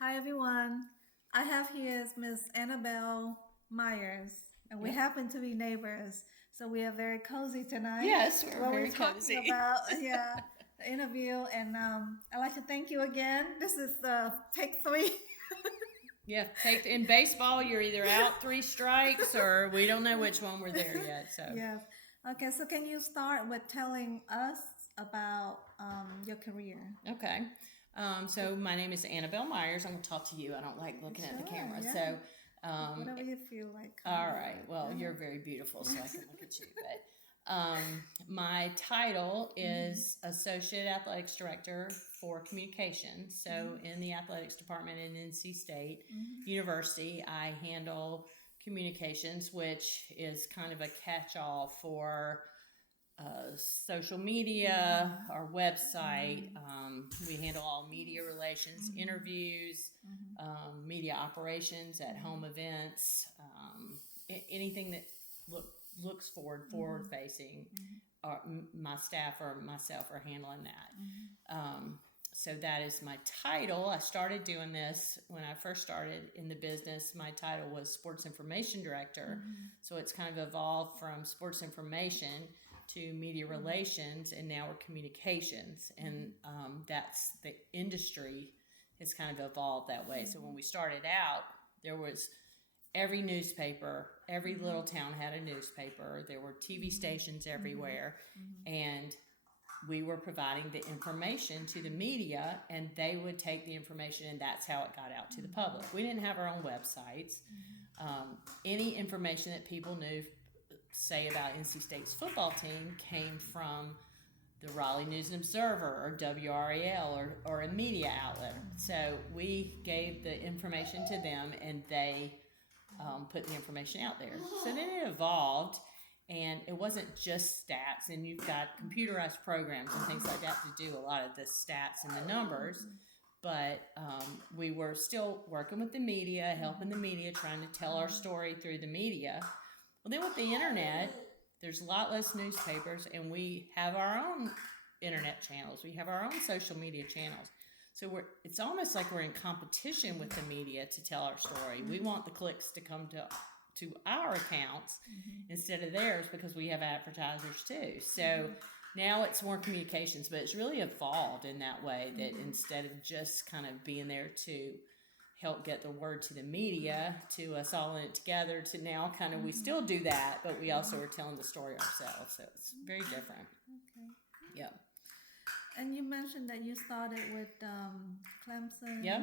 Hi everyone. I have here is Miss Annabelle Myers, and we Yep. happen to be neighbors, so we are very cozy tonight. Yes, we're Well, we're very talking cozy. about the interview, and I'd like to thank you again. This is the take three. Yeah, take in baseball, you're either out three strikes or we don't know which one we're there yet. So, Yes. Okay, so can you start with telling us about your career? okay. So my name is Annabelle Myers. I'm going to talk to you. I don't like looking at the Sure. camera. Yeah. So, um, Whatever you feel like all comfortable right. with. Well, Go you're ahead. very beautiful, so I can look at you. But my title is Associate Athletics Director for Communications. So, in the athletics department in NC State University, I handle communications, which is kind of a catch all for social media, our website. We handle all media relations, interviews, media operations at home events, anything that looks forward facing. My staff or myself are handling that. So that is my title. I started doing this when I first started in the business. My title was Sports Information Director. So it's kind of evolved from sports information to media relations, and now we're communications. And that's the industry has kind of evolved that way. So when we started out, there was every newspaper, every little town had a newspaper. There were TV stations everywhere, and we were providing the information to the media, and they would take the information, and that's how it got out to the public. We didn't have our own websites. Any information that people knew, say about NC State's football team, came from the Raleigh News and Observer or WRAL or a media outlet. So we gave the information to them, and they put the information out there. So then it evolved, and it wasn't just stats. And you've got computerized programs and things like that to do a lot of the stats and the numbers. But we were still working with the media, helping the media, trying to tell our story through the media. Well, then with the internet, there's a lot less newspapers, and we have our own internet channels. We have our own social media channels. So it's almost like we're in competition with the media to tell our story. We want the clicks to come to our accounts instead of theirs because we have advertisers too. So now it's more communications, but it's really evolved in that way that instead of just kind of being there to help get the word to the media, to us all in it together, to now kind of we still do that, but we also are telling the story ourselves. So it's very different. Okay. Yep. And you mentioned that you started with Clemson. Yep.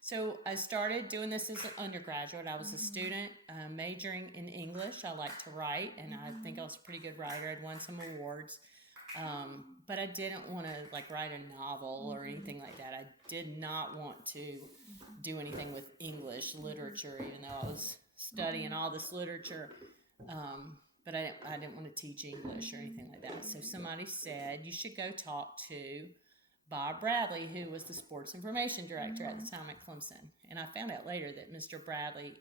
So I started doing this as an undergraduate. I was a student majoring in English. I like to write, and I think I was a pretty good writer. I'd won some awards. But I didn't want to like write a novel or anything like that. I did not want to do anything with English literature, even though I was studying all this literature. But I didn't want to teach English or anything like that. So somebody said, you should go talk to Bob Bradley, who was the sports information director at the time at Clemson. And I found out later that Mr. Bradley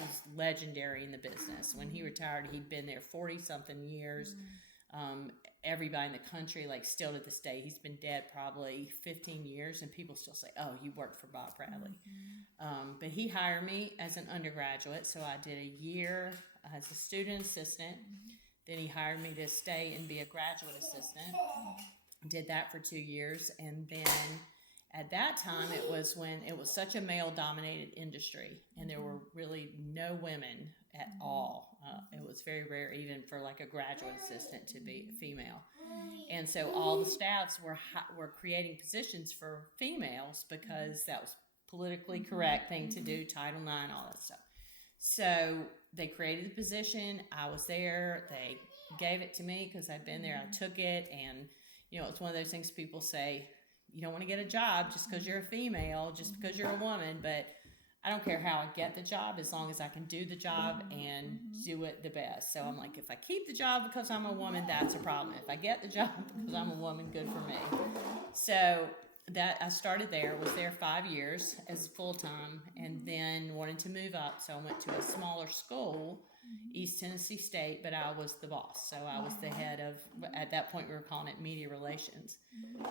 was legendary in the business. When he retired, he'd been there 40-something years. Everybody in the country, like still to this day, he's been dead probably 15 years, and people still say, oh, you worked for Bob Bradley. But he hired me as an undergraduate, so I did a year as a student assistant. Then he hired me to stay and be a graduate assistant. Did that for 2 years, and then at that time it was when it was such a male-dominated industry, and there were really no women at all. It was very rare, even for like a graduate assistant, to be a female. And so all the staffs were creating positions for females because that was politically correct thing to do, Title IX, all that stuff. So they created the position. I was there. They gave it to me because I'd been there. I took it, and it's one of those things people say, you don't want to get a job just because you're a female, just because you're a woman, but I don't care how I get the job as long as I can do the job and do it the best. So I'm like, if I keep the job because I'm a woman, that's a problem. If I get the job because I'm a woman, good for me. So that I started there, was there 5 years as full time, and then wanted to move up. So I went to a smaller school East Tennessee State, but I was the boss. So I was the head of, at that point we were calling it media relations.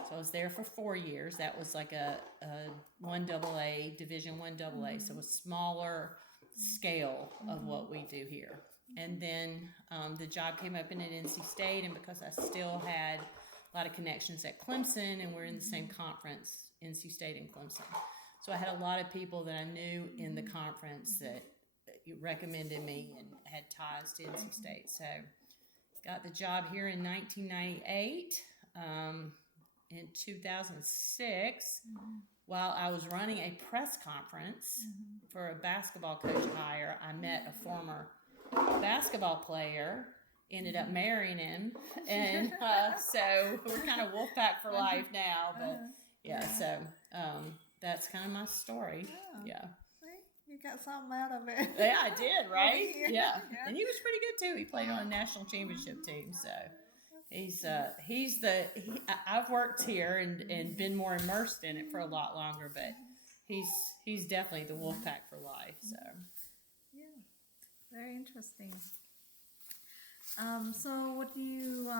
So I was there for 4 years. That was like a 1AA, Division 1AA, so a smaller scale of what we do here. And then the job came open at NC State, and because I still had a lot of connections at Clemson, and we're in the same conference, NC State and Clemson. So I had a lot of people that I knew in the conference that recommended me and had ties to NC State. So got the job here in 1998. In 2006, while I was running a press conference for a basketball coach hire, I met a former basketball player, ended up marrying him, and so we're kind of Wolfpack for life now. But so that's kind of my story. Yeah. You got something out of it. Yeah, I did, right? Yeah. And he was pretty good too. He played on a national championship team, so I've worked here and been more immersed in it for a lot longer, but he's definitely the Wolfpack for life. So yeah, very interesting. So what do you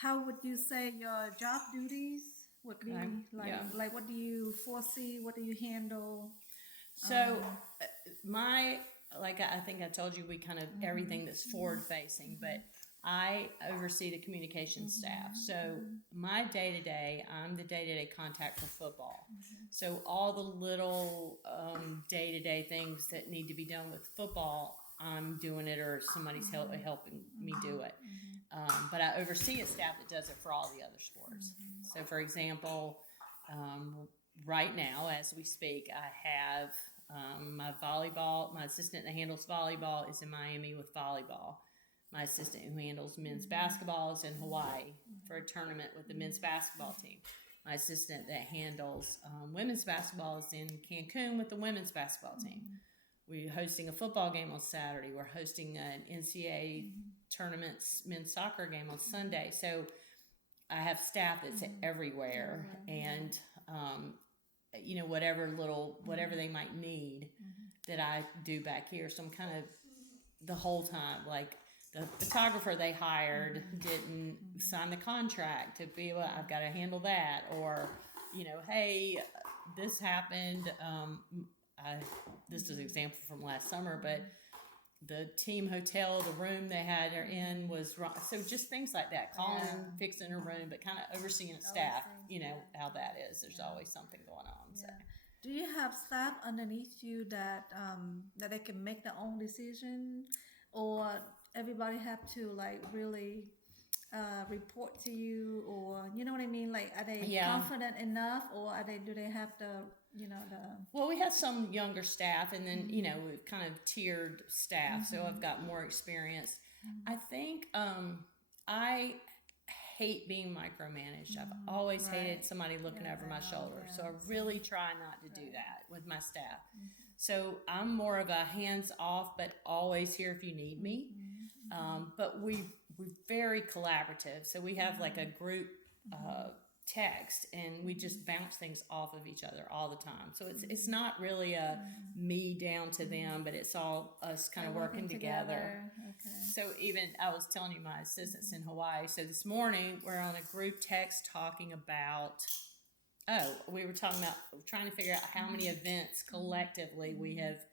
how would you say your job duties would be like what do you foresee, what do you handle? So I think I told you, we kind of everything that's forward facing, but I oversee the communications staff. So my day-to-day, I'm the day-to-day contact for football. So all the little day-to-day things that need to be done with football, I'm doing it, or somebody's helping me do it. But I oversee a staff that does it for all the other sports. So for example, right now, as we speak, I have my assistant that handles volleyball is in Miami with volleyball. My assistant who handles men's basketball is in Hawaii for a tournament with the men's basketball team. My assistant that handles women's basketball is in Cancun with the women's basketball team. We're hosting a football game on Saturday. We're hosting an NCAA tournament men's soccer game on Sunday. So I have staff that's everywhere, and whatever they might need that I do back here. So I'm kind of the whole time, like the photographer they hired didn't sign the contract to be able, I've got to handle that, or hey, this happened. This is an example from last summer, but the team hotel, the room they had her in was wrong. So just things like that, calling, fixing her room, but kind of overseeing staff, how that is. There's always something going on. So. Do you have staff underneath you that they can make their own decision, or everybody have to really report to you, or you know what I mean? Like, are they confident enough, or do they have the Well, we have some younger staff, and then we've kind of tiered staff, so I've got more experience. I think I hate being micromanaged. I've always hated somebody looking over my shoulder, so I really try not to do that with my staff. So I'm more of a hands-off, but always here if you need me. But we're very collaborative, so we have like a group text, and we just bounce things off of each other all the time. So it's not really a me down to them, but it's all us kind of working together. Okay. So even I was telling you, my assistant's in Hawaii. So this morning we're on a group text talking about. We were talking about trying to figure out how many events collectively we have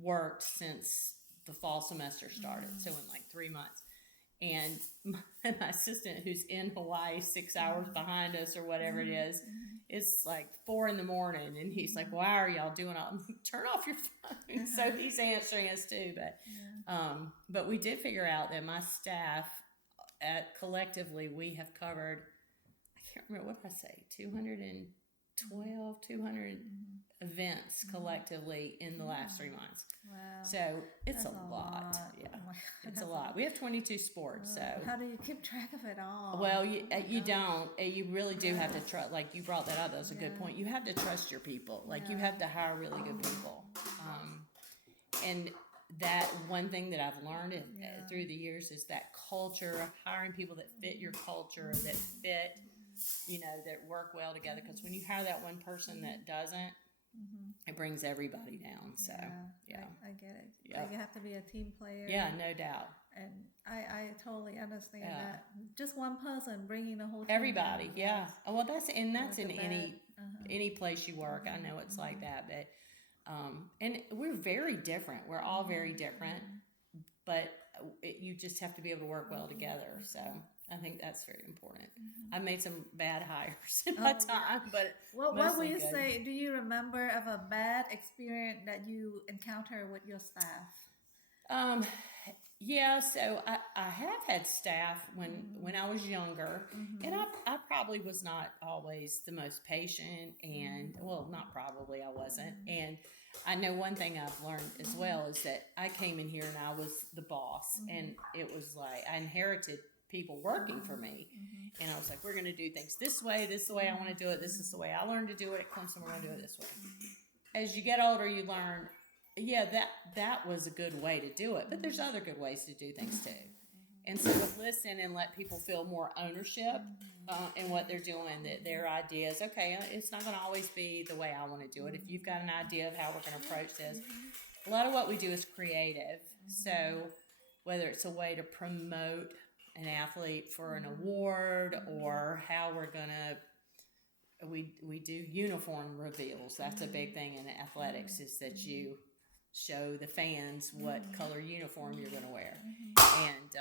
worked since the fall semester started. So in like 3 months. And my assistant, who's in Hawaii 6 hours behind us or whatever it is, it's like 4 a.m, and he's like, "Why are y'all doing all? Turn off your phone." So he's answering us too. But we did figure out that my staff, collectively, we have covered, I can't remember, what did I say, 200 events collectively in the last 3 months. Wow. So it's a lot. Yeah, it's a lot. We have 22 sports. So how do you keep track of it all? Well, you don't. You really do have to trust. Like you brought that up. That was a good point. You have to trust your people. Like you have to hire really good people. And that one thing that I've learned through the years is that culture of hiring people that fit your culture, that fit, that work well together. Because when you hire that one person that doesn't, it brings everybody down. So yeah. I get it. Yeah. Like you have to be a team player. Yeah, no doubt. And I totally understand Yeah. that. Just one person bringing the whole team Everybody, down, yeah. Oh, well, that's in Like a any place you work. I know it's like that, but and we're very different. We're all very different, but you just have to be able to work well together. So I think that's very important. I've made some bad hires in my time, but What mostly would you good. say? Do you remember of a bad experience that you encountered with your staff? Yeah, so I have had staff when I was younger, and I probably was not always the most patient, and well, not probably, I wasn't. And I know one thing I've learned as well is that I came in here and I was the boss, and it was like I inherited people working for me, and I was like, we're going to do things this is the way I want to do it, this is the way I learned to do it at Clemson, we're going to do it this way. As you get older, you learn, yeah, that was a good way to do it, but there's other good ways to do things too. And so to listen and let people feel more ownership in what they're doing, that their ideas, okay, it's not going to always be the way I want to do it. If you've got an idea of how we're going to approach this, a lot of what we do is creative. So whether it's a way to promote an athlete for an award, or how we're going to, we do uniform reveals. That's a big thing in athletics, is that you show the fans what color uniform you're going to wear. And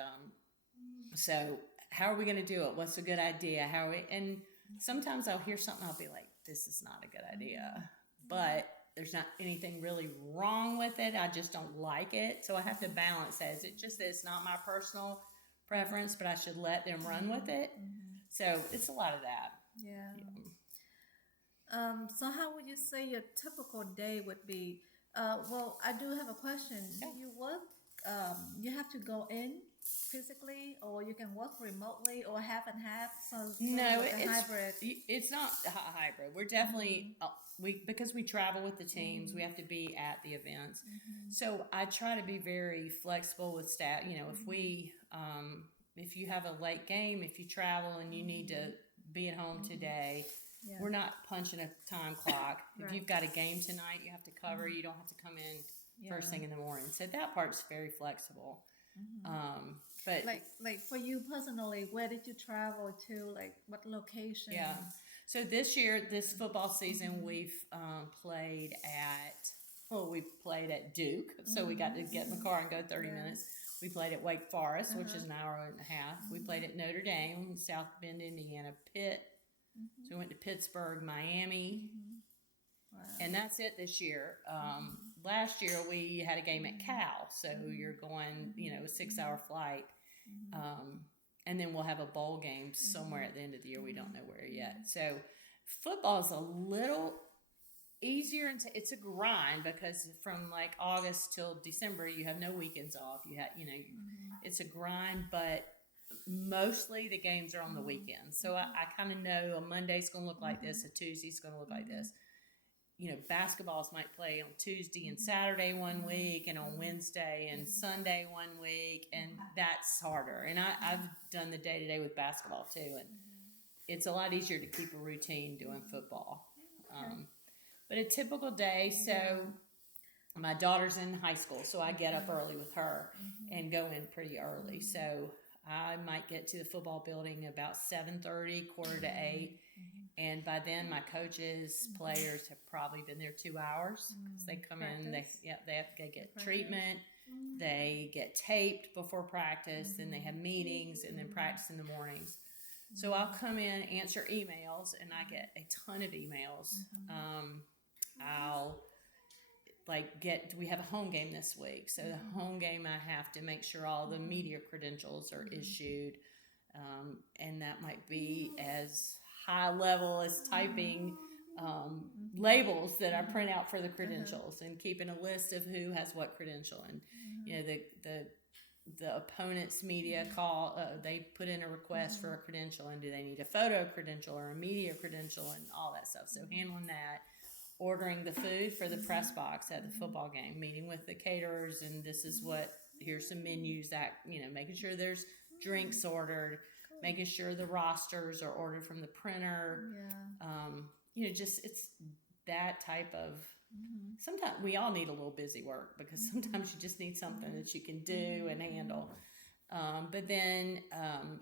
so how are we going to do it? What's a good idea? And sometimes I'll hear something, I'll be like, this is not a good idea, but there's not anything really wrong with it. I just don't like it. So I have to balance that. Is it just that it's not my personal preference, but I should let them run with it? So it's a lot of that. Yeah. So how would you say your typical day would be? Well, I do have a question. Do you work, you have to go in physically, or you can work remotely, or half and half? So No, like a hybrid. it's not a hybrid. We're definitely, because we travel with the teams, we have to be at the events. So I try to be very flexible with staff. You know, if you have a late game, if you travel and you need to be at home today, we're not punching a time clock. If you've got a game tonight, you have to cover. You don't have to come in first thing in the morning. So that part's very flexible. But like for you personally, where did you travel to? Like what location? yeah. So this year, this football season, we've played at Duke. So we got to get in the car and go 30 minutes. We played at Wake Forest, which is an hour and a half. We played at Notre Dame, South Bend, Indiana, Pitt. So we went to Pittsburgh, Miami, and that's it this year. Last year we had a game at Cal, so you're going, a 6-hour flight, and then we'll have a bowl game somewhere at the end of the year. We don't know where yet. So football is a little easier, and it's a grind, because from like August till December you have no weekends off. You have, it's a grind, but mostly the games are on the weekends. So I kind of know a Monday's going to look like this, a Tuesday's going to look like this. Basketballs might play on Tuesday and Saturday one week, and on Wednesday and Sunday one week, and that's harder. And I've done the day-to-day with basketball too, and it's a lot easier to keep a routine doing football. But a typical day, so my daughter's in high school, so I get up early with her and go in pretty early. So I might get to the football building about 7:30, 7:45, and by then my coaches, players have probably been there 2 hours, because they come in, they get treatment, they get taped before practice, then they have meetings, and then practice in the mornings. So I'll come in, answer emails, and I get a ton of emails. We have a home game this week. So the home game, I have to make sure all the media credentials are issued. And that might be as high level as typing labels that I print out for the credentials, and keeping a list of who has what credential. And, the opponent's media call, they put in a request for a credential, and do they need a photo credential or a media credential, and all that stuff. So handling that, ordering the food for the press box at the football game, meeting with the caterers, and here's some menus that, making sure there's drinks ordered, making sure the rosters are ordered from the printer. It's that type of. Sometimes we all need a little busy work because sometimes you just need something that you can do and handle. But then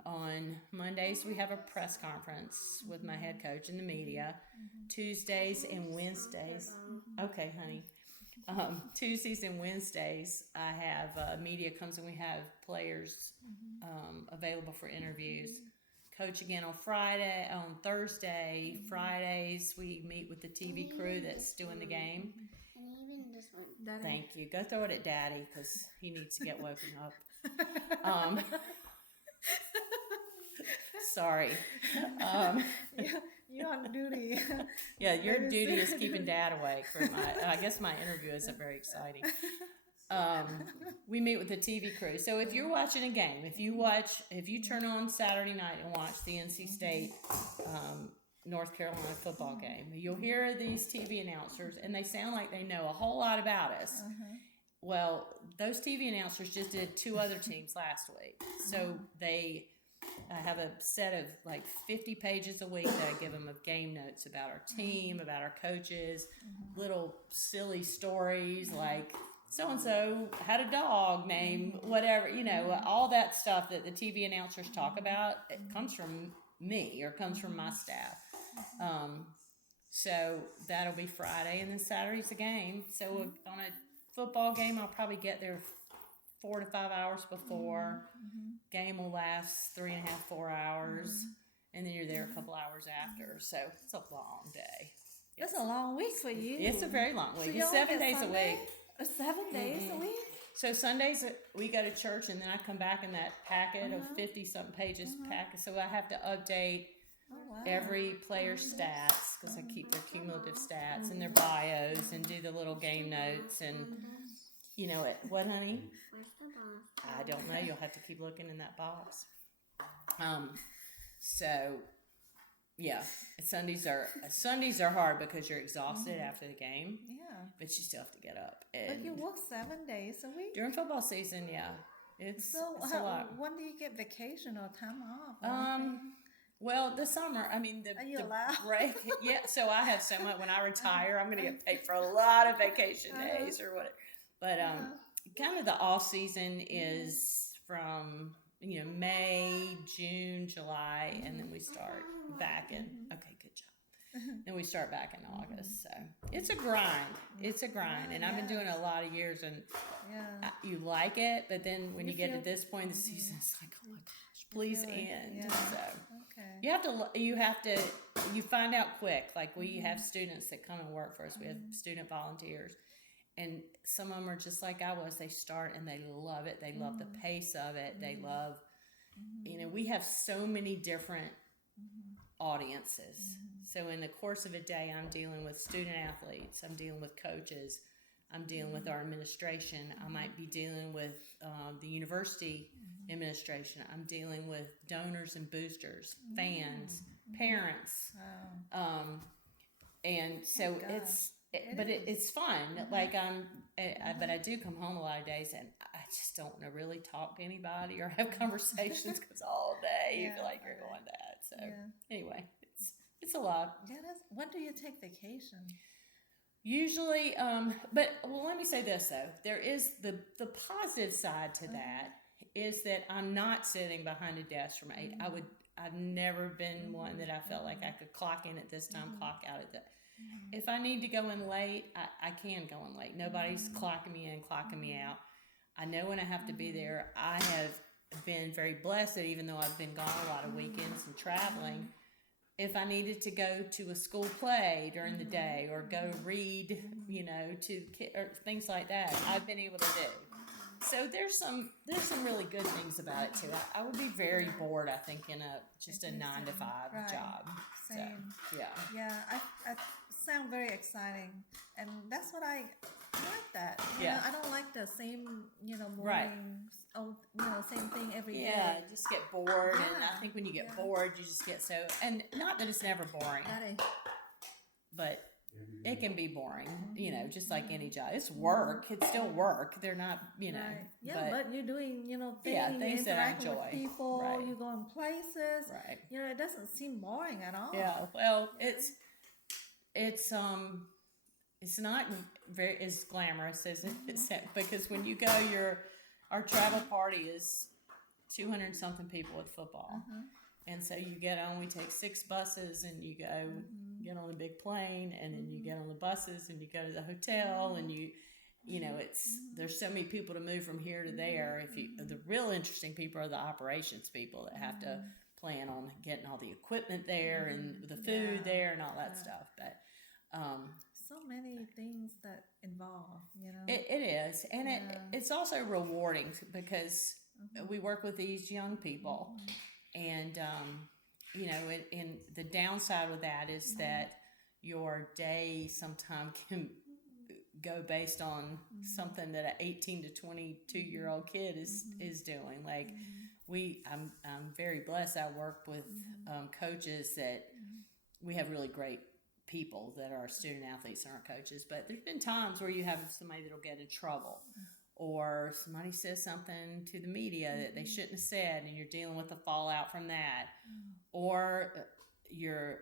on Mondays we have a press conference with my head coach and the media. Tuesdays and Wednesdays. Okay, honey. Tuesdays and Wednesdays, I have media comes and we have players available for interviews. Coach again on Thursday. Fridays, we meet with the TV crew that's doing the game. And even this one. Daddy. Thank you. Go throw it at Daddy because he needs to get woken up. Sorry. You're on duty. Yeah, your duty is keeping Dad awake. I guess my interview isn't very exciting. We meet with the TV crew. So if you're watching a game, if you turn on Saturday night and watch the NC State North Carolina football game, you'll hear these TV announcers, and they sound like they know a whole lot about us. Well, those TV announcers just did 2 other teams last week. So they have a set of like 50 pages a week that I give them of game notes about our team, about our coaches, little silly stories like so-and-so had a dog named whatever, all that stuff that the TV announcers talk about, it comes from me or comes from my staff. So that'll be Friday, and then Saturday's the game. So on a football game, I'll probably get there 4 to 5 hours before. Game will last 3.5, 4 hours, and then you're there a couple hours after. So it's a long day. It's a long week for you. It's a very long week. So you It's only 7 get days a Sunday? week. 7 days a week? So Sundays we go to church, and then I come back in that packet of 50-something pages packet. So I have to update every player's stats because I keep their cumulative stats and their bios and do the little game notes and what, honey? Where's the box? I don't know. You'll have to keep looking in that box. So yeah, Sundays are hard because you're exhausted after the game, Yeah. but you still have to get up. But you And work 7 days a week? during football season, yeah, it's a lot. When do you get vacation or time off? or anything? Well, the summer, I mean, Are you the allowed? break, yeah. So I have so much. When I retire, I'm going to get paid for a lot of vacation days or whatever. But kind of the off season is from May, June, July, and then we start back in. Okay, good job. Then we start back in August. So it's a grind. It's a grind, and I've been doing it a lot of years, and Yeah. you like it, but then when you get to feel- this point in the season, it's like, oh my gosh, please Really? end. Yeah. So. Okay. You find out quick. Like we have students that come and work for us. We have student volunteers, and some of them are just like I was. They start and they love it. They love the pace of it. They love, we have so many different audiences. So in the course of a day, I'm dealing with student athletes. I'm dealing with coaches. I'm dealing with our administration. I might be dealing with the university administration. I'm dealing with donors and boosters, fans, parents. Wow. And so it's fun. Like but I do come home a lot of days and I just don't want to really talk to anybody or have conversations because all day you feel like you're going to that. So anyway, it's a lot. Yeah. When do you take vacation? Usually, let me say this though. There is the positive side to that is that I'm not sitting behind a desk from 8. I've never been one that I felt like I could clock in at this time, clock out at that. If I need to go in late, I can go in late. Nobody's clocking me in, clocking me out. I know when I have to be there. I have been very blessed that even though I've been gone a lot of weekends and traveling, if I needed to go to a school play during the day or go read, to kids or things like that, I've been able to do. So there's some really good things about it too. I would be very bored, I think, in just a 9-to-5 Right. job. Same. So yeah. Yeah, I sound very exciting, and that's what I like. That Yeah. I don't like the same mornings. Right. Oh, same thing every day. Yeah, you just get bored, and I Yeah. think when you get Yeah. bored, you just get so. And not that it's never boring, Daddy. but it can be boring. Just like any job, it's work. It's still work. They're not, Right. Yeah, but you're doing things, Yeah, you're things that I interacting with enjoy. people, Right. you're going places. right. It doesn't seem boring at all. Yeah. Well, it's it's not very as glamorous as it's because when you go, our travel party is 200 something people at football. And so you get on, we take 6 buses and you go get on a big plane and then you get on the buses and you go to the hotel and you know, there's so many people to move from here to there. The real interesting people are the operations people that have to plan on getting all the equipment there and the food there and all that stuff. But, so many things that involve, you know. It is. And it's also rewarding because we work with these young people and, you know, and the downside with that is that your day sometimes can go based on something that an 18 to 22-year-old kid is doing. Like I'm very blessed. I work with coaches that we have really great people that are student athletes and aren't coaches, but there's been times where you have somebody that'll get in trouble or somebody says something to the media that they shouldn't have said and you're dealing with the fallout from that, or you're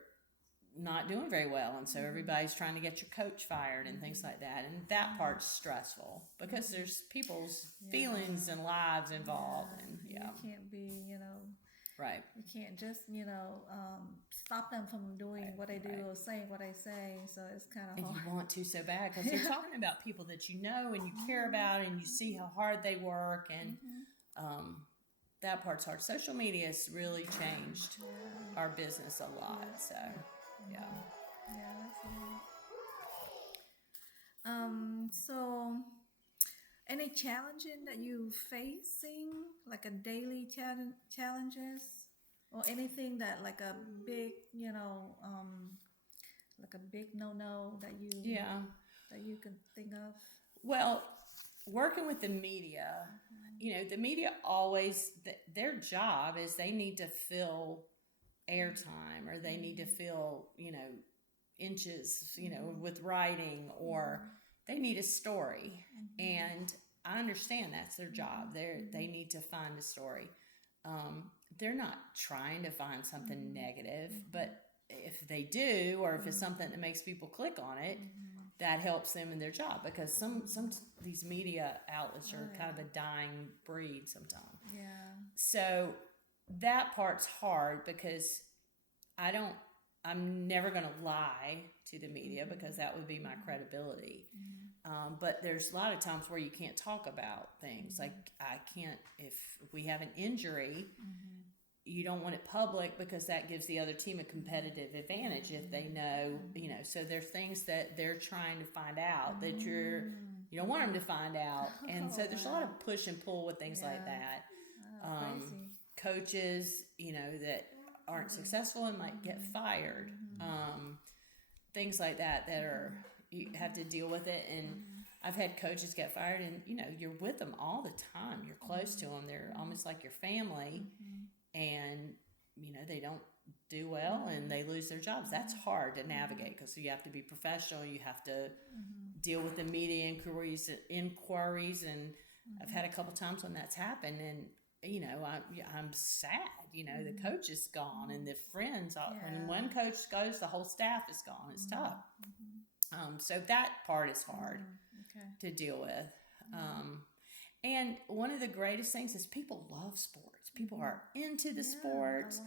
not doing very well and so everybody's trying to get your coach fired and things like that, and that part's stressful because there's people's feelings and lives involved and you can't be, you know, right, you can't just, you know, stop them from doing what they do or saying what they say, so it's kind of and hard. you want to so bad because you're talking about people that you know and you care about and you see how hard they work, and that part's hard. Social media has really changed our business a lot, so yeah, that's a lot. So any challenging that you facing, like a daily challenges, or anything that like a big, you know, like a big no that you can think of? Well, working with the media, you know, the media always, their job is they need to fill airtime or they need to fill, you know, inches, you know, with writing, or they need a story. And I understand that's their job. They need to find a story. They're not trying to find something negative, but if they do, or if it's something that makes people click on it, that helps them in their job, because some these media outlets are kind of a dying breed sometimes. Yeah. So that part's hard because I'm never going to lie to the media because that would be my credibility. But there's a lot of times where you can't talk about things. Like I can't, if we have an injury, you don't want it public because that gives the other team a competitive advantage if they know, you know, so there's things that they're trying to find out that you don't want them to find out. And so there's a lot of push and pull with things like that. Crazy. Coaches, you know, that aren't successful and might get fired. Things like that are, you have to deal with it. And I've had coaches get fired and, you know, you're with them all the time. You're close to them. They're almost like your family. And, you know, they don't do well and they lose their jobs. That's hard to navigate because you have to be professional. You have to deal with the media inquiries. And I've had a couple times when that's happened. And, you know, I'm sad, you know, the coach is gone and the friends, and when coach goes, the whole staff is gone. It's tough. So that part is hard to deal with. And one of the greatest things is people love sports. People are into the sports.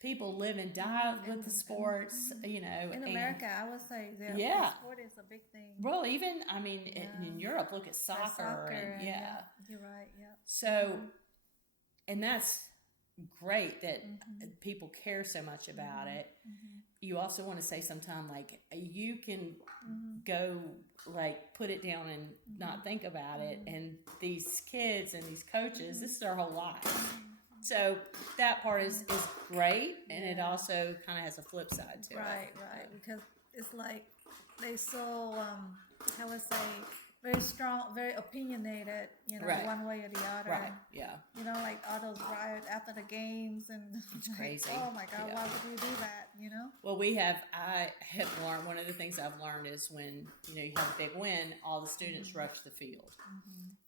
People live and die with the sports, you know. In America, I would say the sport is a big thing. Well, even, I mean, in Europe, look at soccer. And, you're right, So, and that's great that people care so much about it. You also want to say sometime, like, you can go, like, put it down and not think about it. And these kids and these coaches, this is their whole life. So that part is great, and it also kind of has a flip side to it. Right, because it's like they so, how would I say, very strong, very opinionated, you know, one way or the other. Right, yeah. You know, like all those riots after the games and it's crazy. Oh my God, why would you do that, you know? Well, I have learned, one of the things I've learned is when, you know, you have a big win, all the students rush the field.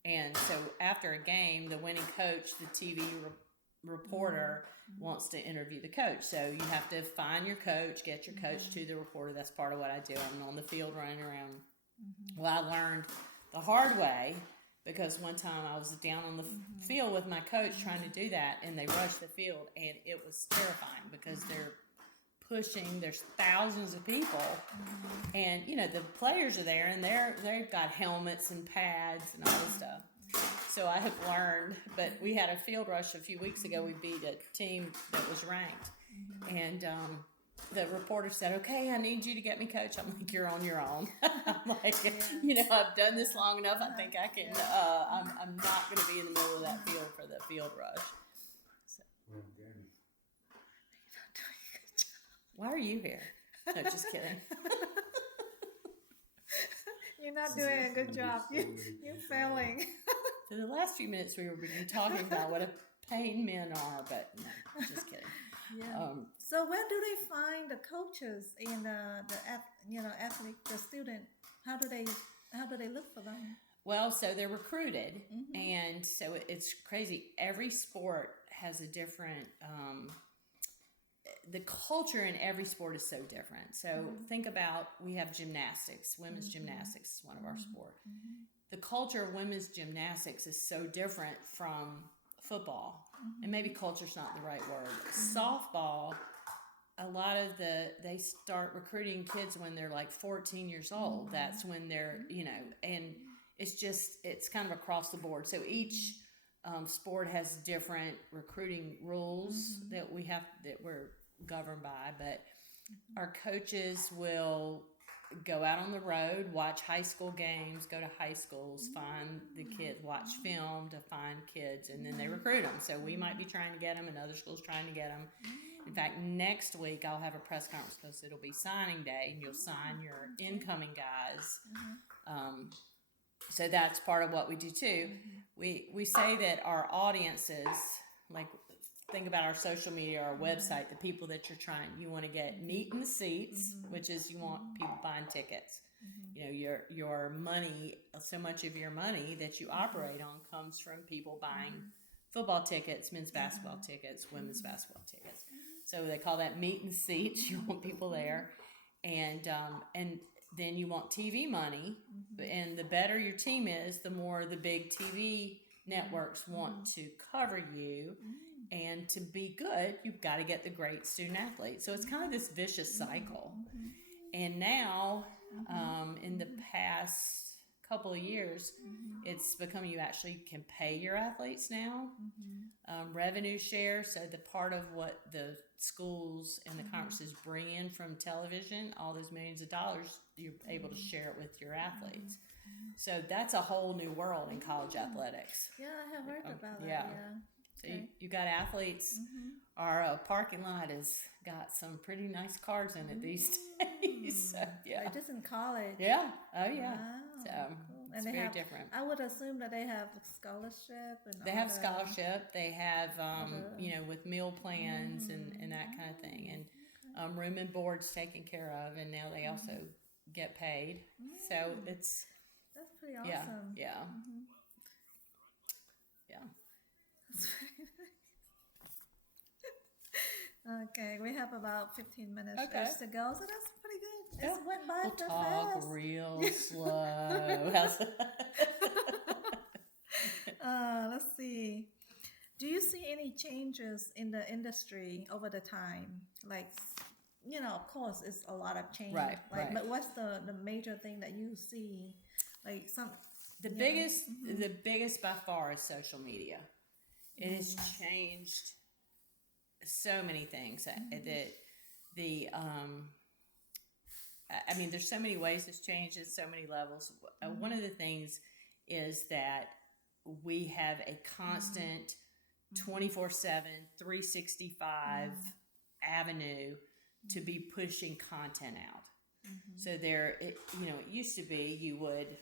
And so after a game, the winning coach, the TV reporter wants to interview the coach. So you have to find your coach, get your coach to the reporter. That's part of what I do. I'm on the field running around Well, I learned the hard way because one time I was down on the field with my coach trying to do that, and they rushed the field, and it was terrifying because they're pushing. There's thousands of people, and the players are there, and they've got helmets and pads and all this stuff. So I have learned. But we had a field rush a few weeks ago. We beat a team that was ranked, and the reporter said, "Okay, I need you to get me coach." I'm like, "You're on your own." I'm like, I've done this long enough. I think I can. I'm not going to be in the middle of that field for the field rush. So. Why are you here? No, just kidding. You're not doing a good job. You're failing. So the last few minutes we were talking about what a pain men are, but no, just kidding. Yeah. So where do they find the coaches and the athlete, the student? How do they look for them? Well, so they're recruited, and so it's crazy. Every sport has a different. The culture in every sport is so different. So think about, we have gymnastics. Women's gymnastics is one of our sports. The culture of women's gymnastics is so different from football. And maybe culture's not the right word. Softball, a lot of they start recruiting kids when they're like 14 years old. That's when they're, and it's kind of across the board. So each sport has different recruiting rules that we're governed by, but our coaches will go out on the road, watch high school games, go to high schools, find the kids, watch film to find kids, and then they recruit them. So we might be trying to get them, and other schools trying to get them. In fact, next week I'll have a press conference because it'll be signing day, and you'll sign your incoming guys. So that's part of what we do too. We say that our audiences, like, think about our social media, our website, the people that you want to get meat in the seats, which is you want people buying tickets. Your money, so much of your money that you operate on comes from people buying football tickets, men's basketball tickets, women's basketball tickets. So they call that meat in the seats. You want people there. And then you want TV money. And the better your team is, the more the big TV networks want to cover you. And to be good, you've got to get the great student athletes. So it's kind of this vicious cycle. And now, in the past couple of years, it's become you actually can pay your athletes now. Revenue share, so the part of what the schools and the conferences bring in from television, all those millions of dollars, you're able to share it with your athletes. So that's a whole new world in college athletics. Yeah, I have heard about that. Yeah. Yeah. So you got athletes. Our parking lot has got some pretty nice cars in it these days. So, yeah. Like just in college. Yeah. Oh, yeah. Wow. So Cool. it's And very different. I would assume that they have scholarship and They all have the- scholarship. They have, with meal plans and that kind of thing. And room and board's taken care of. And now they also get paid. So it's, That's pretty awesome. yeah. Yeah. Okay, we have about 15 minutes Okay. just to go, so that's pretty good. Yeah. It went by We'll so talk fast. real slow. How's that? Let's see. Do you see any changes in the industry over the time? Like, of course, it's a lot of change. Right, right. But what's the major thing that you see? Like The biggest by far is social media. It has changed so many things. There's so many ways it's changed at so many levels. One of the things is that we have a constant 24/7, 365 avenue to be pushing content out. So it used to be you would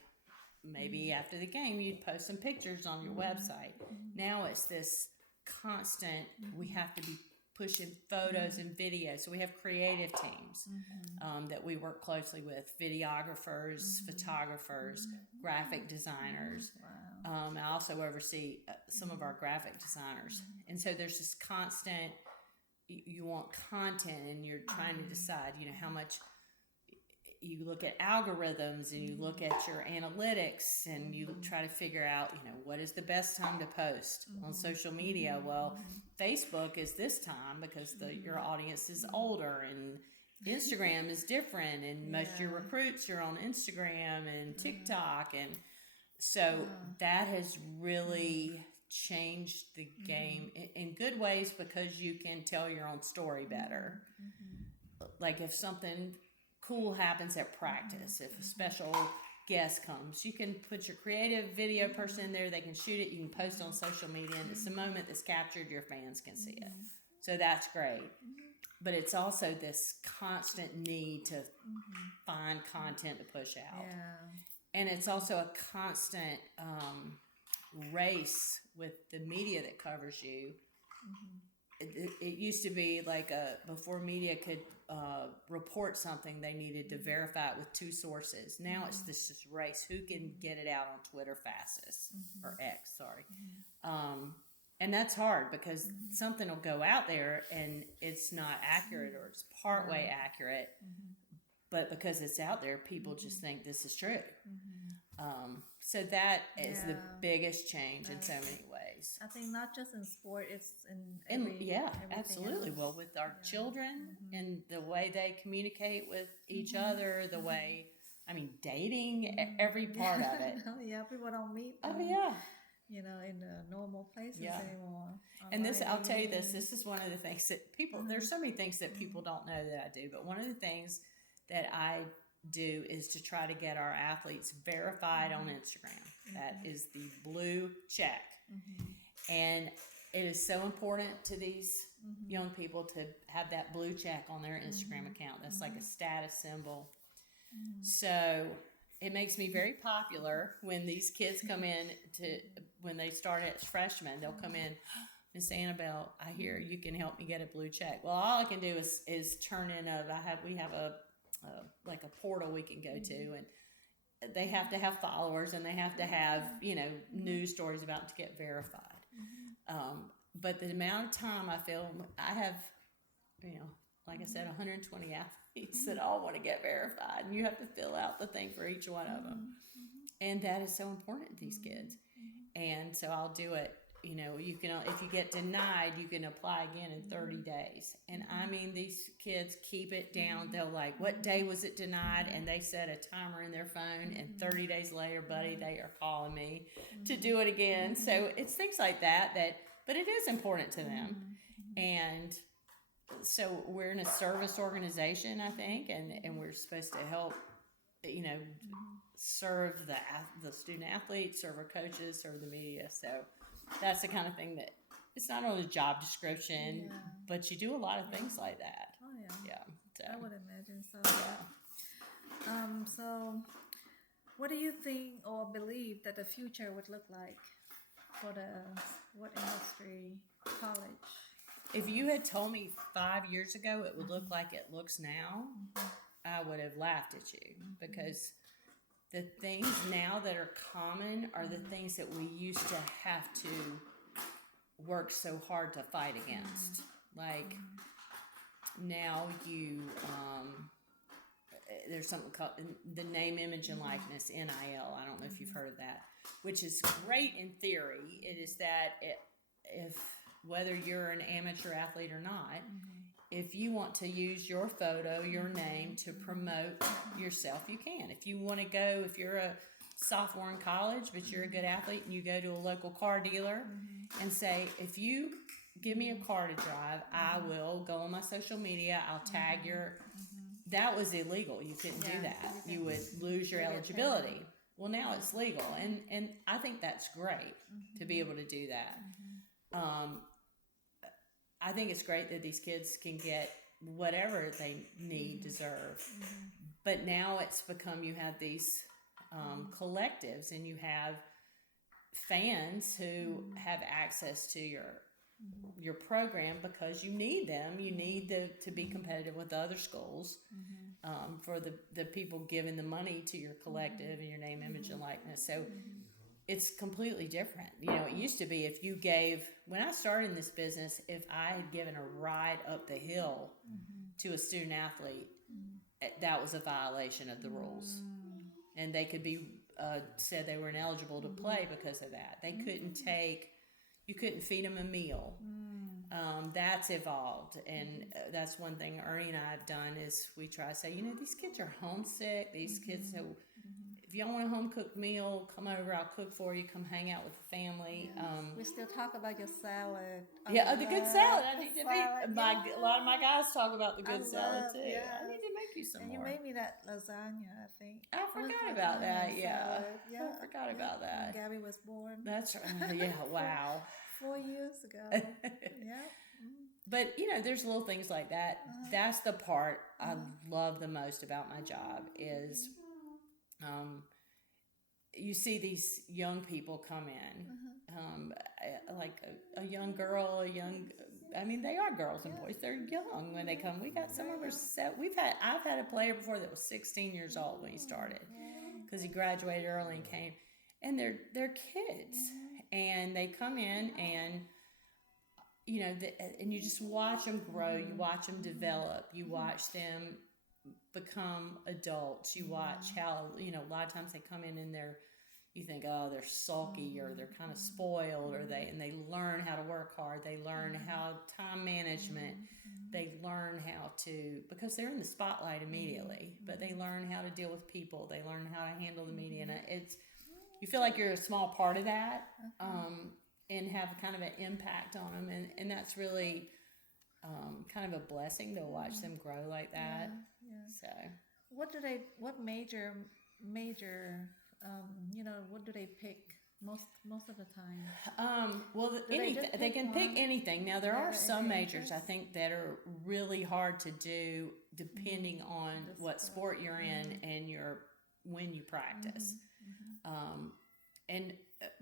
maybe after the game you'd post some pictures on your website. Now it's this constant, we have to be pushing photos and videos. So we have creative teams that we work closely with, videographers, photographers, graphic designers. I also oversee some of our graphic designers. And so there's this constant, you want content and you're trying to decide, how much, you look at algorithms and you look at your analytics and you try to figure out, what is the best time to post on social media. Well, Facebook is this time because your audience is older, and Instagram is different, and most of your recruits are on Instagram and TikTok, and so that has really changed the game in good ways because you can tell your own story better. Like if something cool happens at practice, if a special guest comes, you can put your creative video person in there, they can shoot it, you can post on social media, and it's a moment that's captured, your fans can see it. So that's great. But it's also this constant need to find content to push out. And it's also a constant race with the media that covers you. It used to be like before media could report something, they needed to verify it with 2 sources. Now it's this race, who can get it out on Twitter fastest, or X, sorry. And that's hard because something will go out there and it's not accurate, or it's partway accurate, but because it's out there, people just think this is true. So that is the biggest change in so many ways. I think not just in sport, it's in everything absolutely. else. Well, with our children and the way they communicate with each other, the way, dating, every part of it. People don't meet. In the normal places anymore. And this, I'll tell you this is one of the things that people, there's so many things that people don't know that I do, but one of the things that I do is to try to get our athletes verified on Instagram. That is the blue check. And it is so important to these young people to have that blue check on their Instagram account. That's like a status symbol. So it makes me very popular when these kids come in when they start as freshmen, they'll come in, Miss Annabelle, I hear you can help me get a blue check. Well, all I can do is turn in we have a portal we can go to, and they have to have followers, and they have to have, news stories about to get verified. But the amount of time I feel, I have, like I said, 120 athletes that all want to get verified, and you have to fill out the thing for each one of them. And that is so important to these kids. And so I'll do it. You can, if you get denied, you can apply again in 30 days. And these kids keep it down. They'll what day was it denied? And they set a timer in their phone, and 30 days later, buddy, they are calling me to do it again. So it's things like that, but it is important to them. And so we're in a service organization, I think, and we're supposed to help, serve the student athletes, serve our coaches, serve the media. So that's the kind of thing that it's not only a job description, but you do a lot of things like that. So I would imagine so. So what do you think or believe that the future would look like for what industry, college? If you had told me 5 years ago it would look like it looks now, I would have laughed at you, because the things now that are common are the things that we used to have to work so hard to fight against. Like now there's something called the name, image, and likeness, NIL. I don't know if you've heard of that, which is great in theory. It is that if whether you're an amateur athlete or not, if you want to use your photo, your name to promote yourself, you can. If you want to go, if you're a sophomore in college, but you're a good athlete, and you go to a local car dealer and say, if you give me a car to drive, I will go on my social media, I'll tag your... That was illegal. You couldn't do that. You would lose your eligibility. Well, now it's legal, and I think that's great to be able to do that. I think it's great that these kids can get whatever they need, deserve. But now it's become, you have these collectives, and you have fans who have access to your program because you need them. You need to be competitive with other schools for the people giving the money to your collective and your name, image, and likeness. So it's completely different. It used to be when I started in this business, if I had given a ride up the hill to a student athlete, that was a violation of the rules, and they could be said they were ineligible to play because of that. They couldn't you couldn't feed them a meal. That's evolved, and that's one thing Ernie and I have done is we try to say, these kids are homesick. These kids, so if y'all want a home cooked meal, come over. I'll cook for you. Come hang out with the family. We still talk about your salad. The good salad. I need to salad, make a lot of my guys talk about the good salad too. yes. I need to make you some And more. you made me that lasagna, I think. I forgot Was about that. lasagna Yeah. salad. I forgot about When that. Gabby was born That's right. Yeah. Wow. 4 years ago. Yeah. But there's little things like that. That's the part I love the most about my job is, you see these young people come in, like a young girl, they are girls and boys. They're young when they come. We got some of us. I've had a player before that was 16 years old when he started because he graduated early and came, and they're kids, and they come in and. And you just watch them grow. You watch them develop. You watch them become adults. You watch how, a lot of times they come in and you think, oh, they're sulky or they're kind of spoiled and they learn how to work hard. They learn how time management. They learn how to, because they're in the spotlight immediately, but they learn how to deal with people. They learn how to handle the media. And you feel like you're a small part of that. And have kind of an impact on them, and that's really kind of a blessing to watch them grow like that. So, what major, what do they pick most of the time? Well, they can pick anything. Now there are some majors I think that are really hard to do depending on what sport you're in and when you practice. And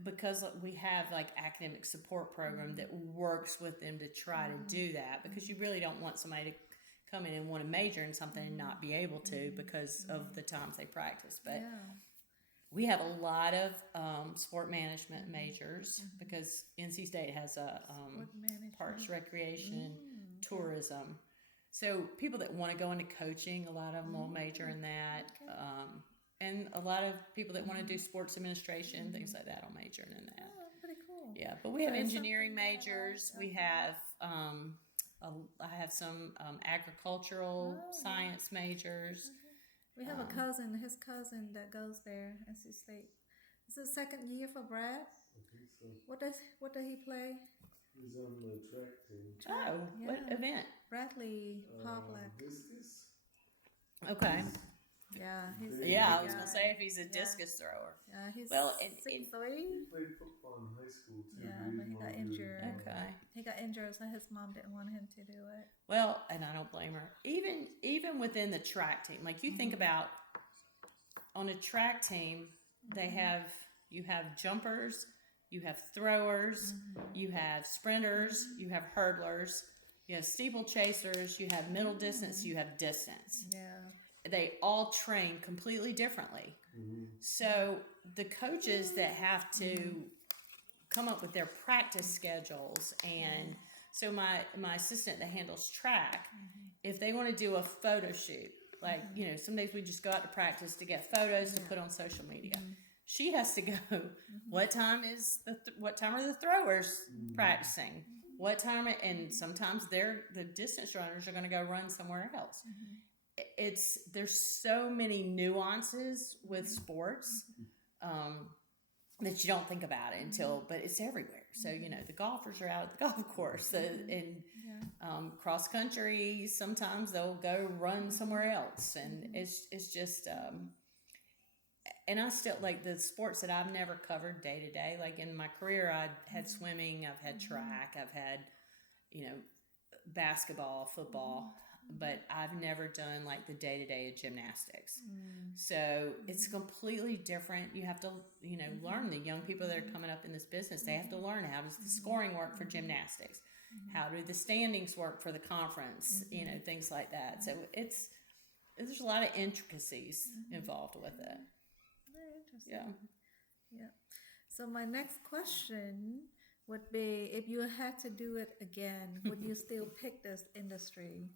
because we have like academic support program that works with them to try to do that, because you really don't want somebody to come in and want to major in something and not be able to because of the times they practice. But we have a lot of sport management majors because NC State has a parks, recreation, tourism. So people that want to go into coaching, a lot of them will major in that. And a lot of people that want to do sports administration, things like that, will major in that. Oh, pretty cool. Yeah, but we have engineering majors. We have, I have some agricultural science majors. We have a cousin, his cousin that goes there, NC State. Is it second year for Brad? I think so. What does he play? He's on the track team. Oh, what event? Bradley Pavlik. Discus? Okay. Yeah, he's I was going to say if he's a discus thrower. he's Well, 6'3". He played football in high school too. Yeah, but he got injured. Okay. He got injured, so his mom didn't want him to do it. Well, and I don't blame her. Even within the track team, like you think about on a track team, you have jumpers, you have throwers, you have sprinters, you have hurdlers, you have steeplechasers, you have middle distance, you have distance. Yeah. They all train completely differently. So the coaches that have to come up with their practice schedules, and so my assistant that handles track, if they want to do a photo shoot, like some days we just go out to practice to get photos to put on social media. She has to go. What time are the throwers practicing? What time? And sometimes the distance runners are going to go run somewhere else. There's so many nuances with sports that you don't think about it but it's everywhere. So the golfers are out at the golf course, and cross country. Sometimes they'll go run somewhere else, and it's just. And I still like the sports that I've never covered day to day. Like in my career, I had swimming, I've had track, I've had basketball, football. But I've never done like the day-to-day of gymnastics. So it's completely different. You have to, learn. The young people that are coming up in this business, they have to learn how does the scoring work for gymnastics? How do the standings work for the conference? Things like that. So there's a lot of intricacies involved with it. Very interesting. Yeah. Yeah. So my next question would be, if you had to do it again, would you still pick this industry?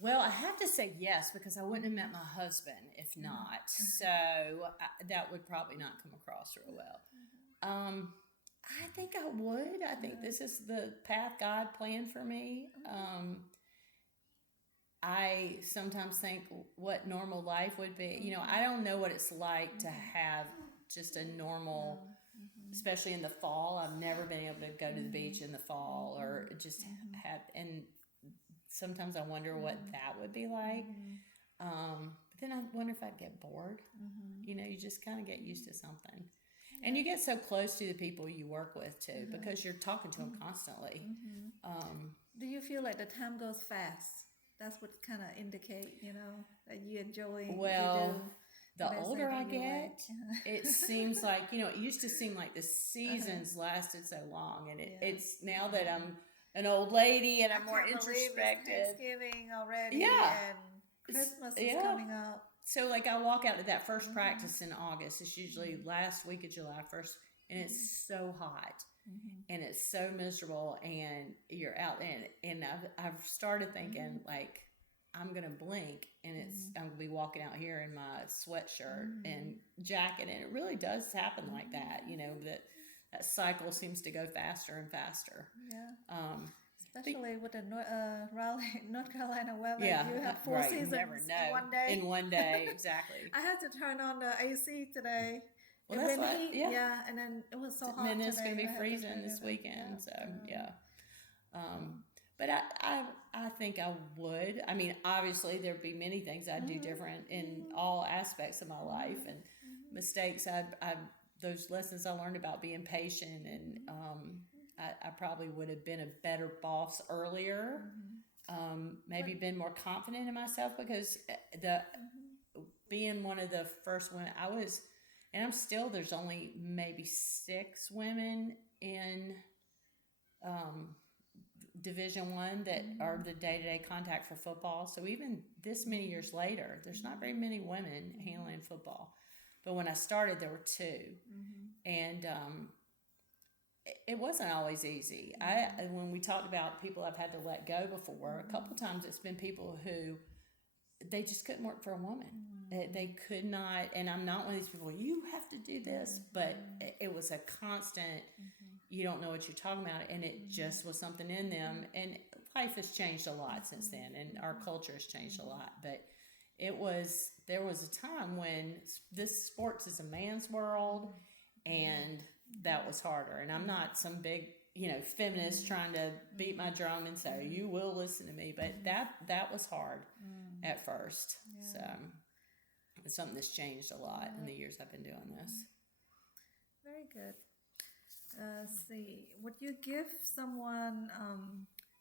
Well, I have to say yes because I wouldn't have met my husband if not. So that would probably not come across real well. I think I would. I think this is the path God planned for me. I sometimes think what normal life would be. You know, I don't know what it's like to have just a normal, especially in the fall. I've never been able to go to the beach in the fall or just have, and sometimes I wonder what that would be like. But then I wonder if I'd get bored. You know, you just kind of get used to something. And you get so close to the people you work with too, because you're talking to them constantly. Do you feel like the time goes fast? That's what kind of indicate, you know, that you enjoy what you Well, do. the What I older said I anyway. get, it seems like, you know, it used to seem like the seasons lasted so long. And it's now that I'm an old lady and I'm more can't believe it's introspective. Thanksgiving already, Yeah. and Christmas is Yeah. coming up. So, like, I walk out to that first practice in August. It's usually last week of July 1st, and it's so hot, and it's so miserable, and you're out, and I've started thinking, like, I'm going to blink, and I'm going to be walking out here in my sweatshirt and jacket, and it really does happen like that, you know, that cycle seems to go faster and faster. Yeah. Especially with the Raleigh, North Carolina weather. Yeah, You have four right. seasons You never know. in one day. In one day, exactly. I had to turn on the AC today. Well, It that's been what, heat, yeah. and then it was so hot And then it's today. going to I be had freezing turn this it on. weekend. So, yeah. But I think I would. I mean, obviously, there'd be many things I'd do different in all aspects of my life and mistakes. Those lessons I learned about being patient, and I probably would have been a better boss earlier. Maybe been more confident in myself because being one of the first women, I was, and I'm still. There's only maybe 6 women in Division I that are the day-to-day contact for football. So even this many years later, there's not very many women handling football. But when I started, there were 2, and it wasn't always easy. When we talked about people I've had to let go before, a couple times it's been people who they just couldn't work for a woman. They could not, and I'm not one of these people, you have to do this, but it was a constant, you don't know what you're talking about, and it just was something in them, and life has changed a lot since then, and our culture has changed a lot, but there was a time when this sports is a man's world, and that was harder, and I'm not some big, you know, feminist trying to beat my drum and say, you will listen to me, but that was hard at first, so it's something that's changed a lot in the years I've been doing this. Very good. See, would you give someone,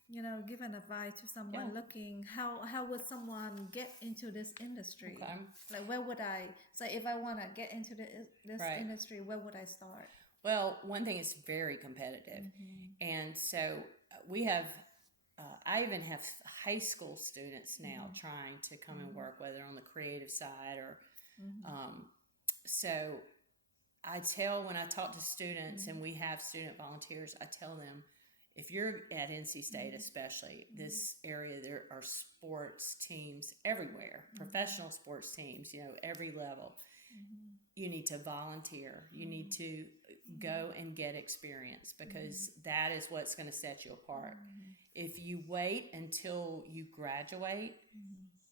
you know, give an advice to someone looking, how would someone get into this industry? Okay. Like, where would I, say if I want to get into this Right. industry, where would I start? Well, one thing is very competitive. And so we have, I even have high school students now trying to come and work, whether on the creative side or, so I tell, when I talk to students and we have student volunteers, I tell them, if you're at NC State especially, this area, there are sports teams everywhere, professional sports teams, you know, every level. You need to volunteer. You need to go and get experience because that is what's going to set you apart. If you wait until you graduate,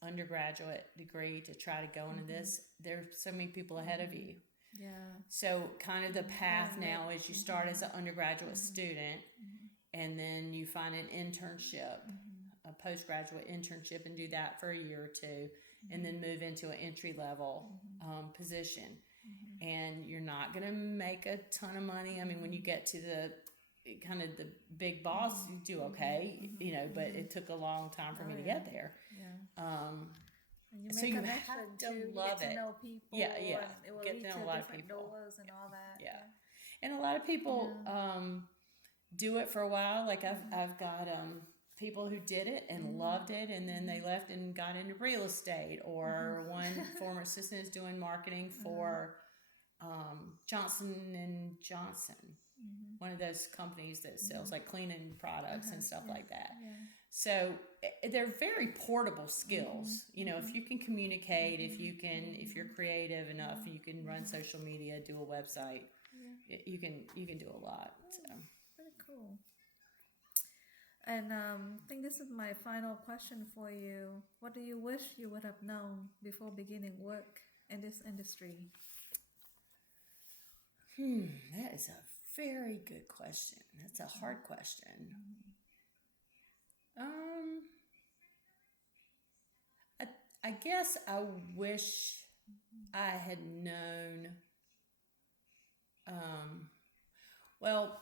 undergraduate degree to try to go into this, there's so many people ahead of you. Yeah. So kind of the path now is you start as an undergraduate student and then you find an internship, a postgraduate internship, and do that for a year or 2 and then move into an entry level position. And you're not going to make a ton of money. I mean, when you get to the kind of the big boss, you do okay, you know, but it took a long time for me to get there. Yeah. And you So make you connection have to too, love get it. to know people. Yeah. And it will Get lead to to know a lot of different people. doors and all that. Yeah. And a lot of people do it for a while. Like I've got people who did it and loved it, and then they left and got into real estate. Or one former assistant is doing marketing for Johnson and Johnson. one of those companies that sells like cleaning products and stuff like that. Yeah. So they're very portable skills. You know, if you can communicate, if you're creative enough, you can run social media, do a website. You can do a lot. So. Very cool. And I think this is my final question for you. What do you wish you would have known before beginning work in this industry? That is a very good question. That's a hard question. I guess I wish I had known. Well,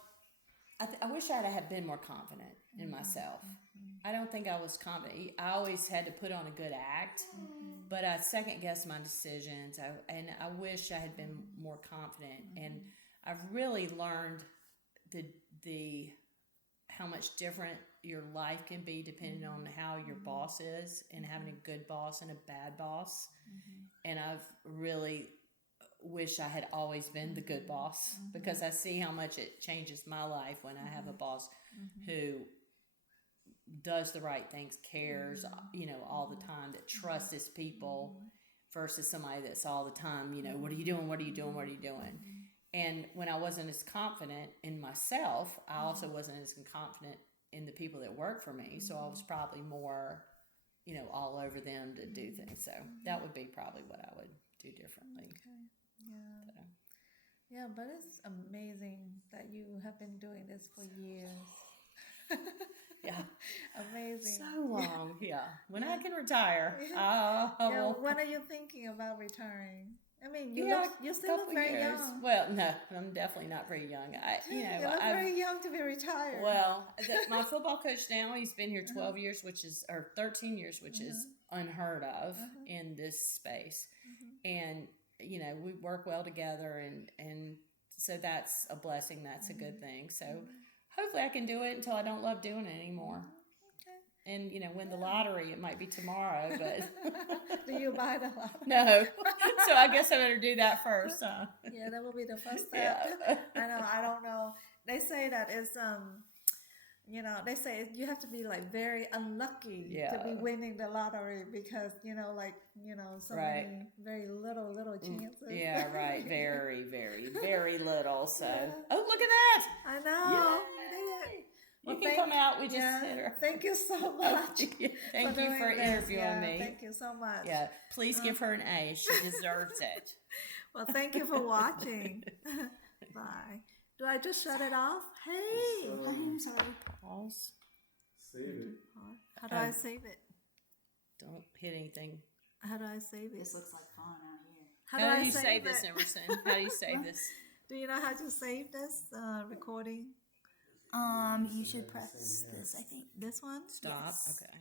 I wish I had been more confident in myself. I don't think I was confident. I always had to put on a good act, but I second guessed my decisions. And I wish I had been more confident. And I've really learned the how much different your life can be depending on how your boss is, and having a good boss and a bad boss. And I've really wish I had always been the good boss, because I see how much it changes my life when I have a boss who does the right things, cares, you know, all the time, that trusts his people, versus somebody that's all the time, you know, what are you doing? What are you doing? What are you doing? And when I wasn't as confident in myself, I also wasn't as confident in the people that work for me. So I was probably more, you know, all over them to do things. So that would be probably what I would do differently. Okay. Yeah. So. Yeah, but it's amazing that you have been doing this for years. Yeah. Amazing. So long. Yeah. When I can retire, Yeah, will. when are you thinking about retiring? I mean, you a still look couple very years. young. Well, no, I'm definitely not very young. You look very young to be retired. Well, my football coach now, he's been here 12 years, or 13 years, which is unheard of in this space. And, you know, we work well together, and so that's a blessing. That's a good thing. So hopefully I can do it until I don't love doing it anymore. And, you know, win the lottery. It might be tomorrow, but... Do you buy the lottery? No. So I guess I better do that first, huh? Yeah, that will be the first step. Yeah. I don't know. They say that it's, you know, they say you have to be, like, very unlucky to be winning the lottery, because, you know, like, you know, so many, very little chances. Yeah, right. Very, very, very little. So, oh, look at that. I know. You can come out. We just hit her. Thank you so much. Thank you for interviewing me. Thank you so much. Yeah, please give her an A. She deserves it. Well, thank you for watching. Bye. Do I just shut it off? Hey. I'm sorry. Pause. Save it. How do I save it? Don't hit anything. How do I save it? This looks like fun out here. How do you save this, Emerson? How do you save this? Do you know how to save this recording? You should press this, I think. This one? Stop. Yes. Okay.